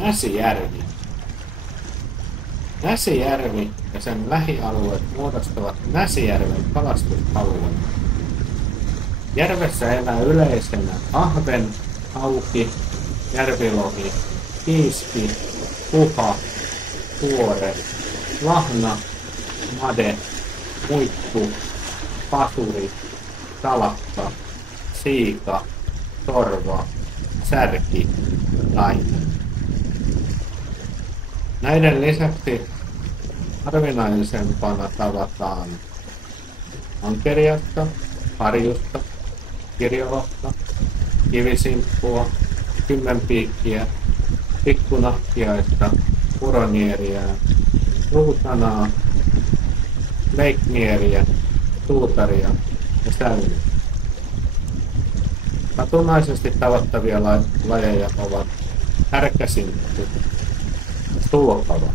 Näsijärvi. Näsijärvi ja sen lähialueet muodostavat Näsijärven kalastusalueen. Järvessä elää yleisenä ahven, hauki, järvilohi, kiiski, kuha, kuore, lahna, made, muikku, pasuri, salakka, siika, torva, särki, tainen. Näiden lisäksi harvinaisempana tavataan ankeriasta, harjusta, kirjolohta, kivisimppua, kymmenpiikkiä, pikkunahkiaista, puronieriä, ruutanaa, leiknieriä, suutaria ja säyniä. Satunnaisesti tavattavia lajeja ovat härkäsimppu, sulkava,